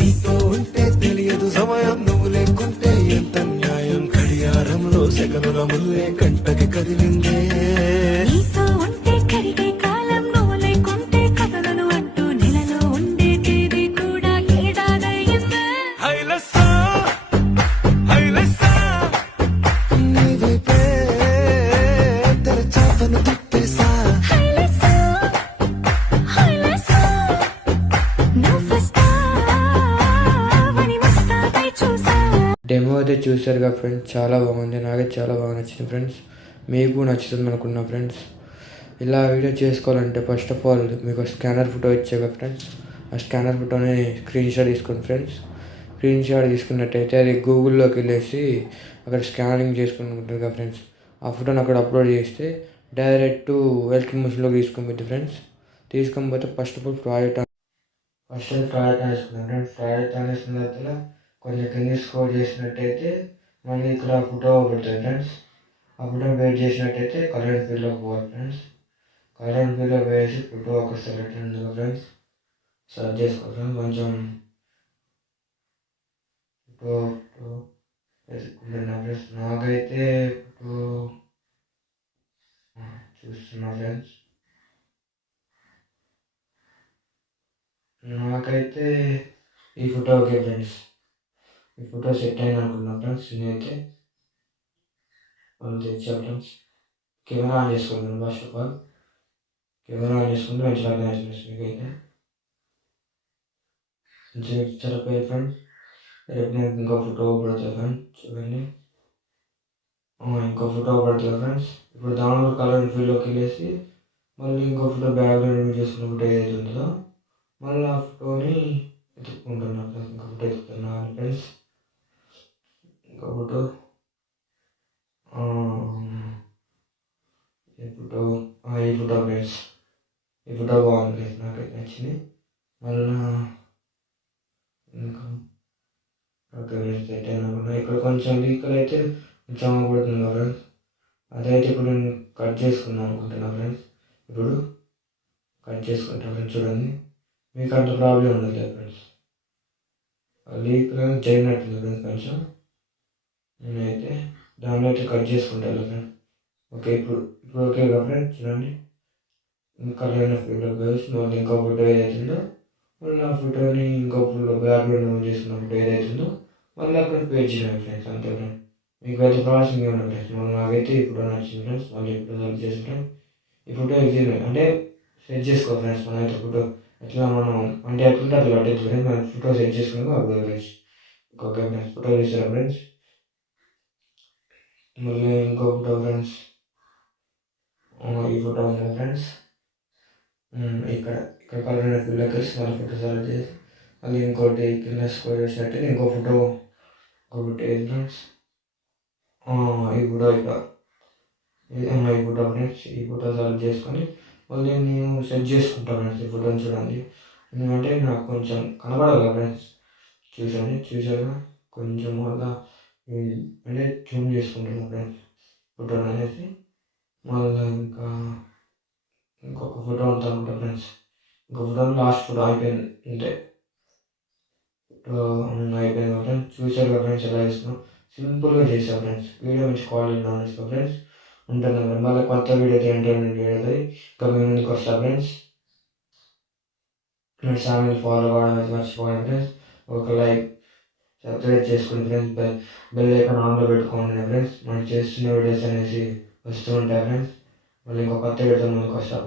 నీతో ఉంటే తెలియదు సమయం, నువ్వు లేకుంటే ఎంత న్యాయం. గడియారంలో సెకనుల ముల్లే కంటకి కదిలిందే. నీతో ఉంటే కరిగే కాలం, నువ్వు లేకుంటే కథలను అంటూ నెలలో ఉండే తేదీ కూడా ఏడాదయ్యిందే. హైలెస్సా హైలెస్సా నీ వైపే తెరచాపను తిప్పేసా. హైలెస్సా, హైలెస్సా, నువ్వు వస్తావని వస్తావై చూసా. డెమో అయితే చూసారుగా ఫ్రెండ్స్, చాలా బాగుంది. నాకైతే చాలా బాగా నచ్చింది ఫ్రెండ్స్. మీకు నచ్చుతుంది అనుకున్నా ఫ్రెండ్స్. ఇలా వీడియో చేసుకోవాలంటే ఫస్ట్ ఆఫ్ ఆల్ మీకు స్కానర్ ఫోటో ఇచ్చాక ఫ్రెండ్స్, ఆ స్కానర్ ఫోటోని స్క్రీన్ షాట్ తీసుకోండి ఫ్రెండ్స్. స్క్రీన్ షాట్ తీసుకున్నట్టయితే అది గూగుల్లోకి వెళ్ళేసి అక్కడ స్కానింగ్ చేసుకుంటుంది కదా ఫ్రెండ్స్, ఆ ఫోటోని అక్కడ అప్లోడ్ చేస్తే డైరెక్ట్ ఎలక్ట్రిక్ మిషన్లోకి తీసుకొని ఫ్రెండ్స్. తీసుకొని పోతే ఫస్ట్ ఆఫ్ ఆల్ ప్రాజెక్ట్ వేసుకున్నాం ఫ్రెండ్స్. ప్రాజెక్ట్ వేసుకున్న తర్వాత కొంచెం కింద స్కోర్ చేసినట్టయితే మళ్ళీ ఇక్కడ ఫోటో పడుతుంది ఫ్రెండ్స్. ఆ ఫోటో వెయిట్ చేసినట్టయితే కలర్ ఫీల్డ్లోకి పోవాలి ఫ్రెండ్స్. కలర్ ఫీల్డ్లో వేసి ఫోటో ఒక సెలెక్ట్ ఉంది ఫ్రెండ్స్. సర్చ్ చేసుకోవాలి కొంచెం ఫోటో వేసుకుంటున్నా ఫ్రెండ్స్. నాకైతే ఫోటో చూస్తున్నా ఫ్రెండ్స్. నాకైతే ఈ ఫోటో ఓకే ఫ్రెండ్స్. ఈ ఫోటో సెట్ అయింది అనుకున్నా ఫ్రెండ్స్. నేనైతే మనం తెచ్చా ఫ్రెండ్స్. కెమెరా ఆన్ చేసుకుంటాను first of all. Camera on చేసుకుంటే మంచిగా అర్థం ఫ్రెండ్స్. మీకైతే మంచిగా సరిపోయి ఫ్రెండ్స్. రేపు నేను ఇంకో ఫోటో పడుతుంది ఫ్రెండ్స్. చూడండి, ఇంకో ఫోటో పడుతుంది ఫ్రెండ్స్. ఇప్పుడు దానిలో కలర్ ఫీల్డ్లోకి వెళ్ళేసి మళ్ళీ ఇంకో ఫోటో బ్యాక్గ్రౌండ్ రిమూవ్ చేసుకున్న ఫోటో ఏదైతే ఉంటుందో మళ్ళీ ఆ ఫోటోని ఎత్తుక్కుంటున్నాను ఫ్రెండ్స్. ఇంకో ఫోటో ఎత్తుకుతున్నాను ఫ్రెండ్స్. ఇంకో ఫోటో ఈ ఫోటో ఫ్రెండ్స్. ఈ ఫోటో బాగుంది ఫ్రెండ్స్, నాకైతే నచ్చింది. మళ్ళీ ఇంకా ఓకే ఫ్రెండ్స్ సెట్ అయినా ఇక్కడ కొంచెం లీకల్ అయితే కొంచెం అవ్వబడుతుంది కదా ఫ్రెండ్స్. అదైతే ఇప్పుడు నేను కట్ చేసుకున్నాను అనుకుంటున్నా ఫ్రెండ్స్. ఇప్పుడు కట్ చేసుకుంటా ఫ్రెండ్స్. చూడండి, మీకు అంత ప్రాబ్లం ఉండదు ఫ్రెండ్స్. లీక్ చేయనట్టుంది ఫ్రెండ్స్ కొంచెం. నేనైతే దానిలో అయితే కట్ చేసుకుంటాను ఫ్రెండ్స్. ఓకే, ఇప్పుడు ఓకే కదా ఫ్రెండ్స్. చూడండి, కలర్ ఫోటో వేసి మళ్ళీ ఇంకో ఫోటో ఏదైతుందో మళ్ళీ ఆ ఫోటోని ఇంకో ఫోటో బ్యాక్గ్రౌండ్ చేసుకున్న ఫోటో ఏదైతుందో మళ్ళీ అక్కడ పేజ్ చేయాలి ఫ్రెండ్స్. అంతే ఫ్రెండ్స్. మీకు అయితే ప్రాసెసింగ్ ఏమన్నా ఫ్రెండ్స్. మళ్ళీ నాకైతే ఇప్పుడు నచ్చింది ఫ్రెండ్స్. మళ్ళీ ఇప్పుడు సెలెక్ట్ చేసుకుంటాం. ఈ ఫోటో ఈజీ అంటే సెట్ చేసుకో ఫ్రెండ్స్. మనం అయితే ఫోటో ఎట్లా మనం అంటే ఎట్లుంటే అట్లా పట్టేది ఫ్రెండ్స్. మనం ఫోటో సెట్ చేసుకున్నాక అప్పుడు ఫ్రెండ్స్. ఓకే ఫ్రెండ్స్, ఫోటో తీసారా ఫ్రెండ్స్. మళ్ళీ ఇంకో ఫోటో ఫ్రెండ్స్. ఈ ఫోటో ఉంది ఫ్రెండ్స్. ఇక్కడ కలర్ ఫీల్డ్లోకి వచ్చి మళ్ళీ ఫోటో సెలెక్ట్ చేసి మళ్ళీ ఇంకోటి కింద స్కోర్ చేసినట్టు ఇంకో ఫోటో ఏది ఫ్రెండ్స్. ఈ ఫోటో ఇక్కడ ఈ ఫోటో ఫ్రెండ్స్. ఈ ఫోటో సెలెక్ట్ చేసుకొని మళ్ళీ నేను సెట్ చేసుకుంటాను ఫ్రెండ్స్. ఈ ఫోటోని చూడండి, ఎందుకంటే నాకు కొంచెం కనబడాలి కదా ఫ్రెండ్స్. చూసాక కొంచెం అలా అంటే జూమ్ చేసుకుంటున్నాను ఫ్రెండ్స్ ఫోటోని అనేసి. మళ్ళీ ఇంకొక ఫోటో ఉంటుంది అనుకుంటా ఫ్రెండ్స్. ఇంకో ఫోటో లాస్ట్ ఫోటో అయిపోయింది అంతే. ఫోటో అయిపోయింది కదా ఫ్రెండ్స్. చూసారు కదా ఫ్రెండ్స్ ఎలా చేస్తున్నాం. సింపుల్గా చేసాం ఫ్రెండ్స్. వీడియో మంచి క్వాలిటీ నాలెడ్జ్ ఫ్రెండ్స్ ఉంటుంది ఫ్రెండ్స్. మళ్ళీ కొత్త వీడియో ఎంటర్టైన్మెంట్ వీడియో ఇంకా మీ ముందుకు వస్తా ఫ్రెండ్స్. మీ ఛానల్ ఫాలో కావడం మర్చిపోకండి ఫ్రెండ్స్. ఒక లైక్ సబ్స్క్రైబ్ చేసుకోండి ఫ్రెండ్స్. బెల్ ఐకాన్ ఆన్లో పెట్టుకోండి ఫ్రెండ్స్. మనం చేస్తున్న వీడియోస్ అనేసి వస్తూ ఉంటాయి ఫ్రెండ్స్. మళ్ళీ ఇంకో కొత్త వీడియోతో ముందుకు వస్తాం.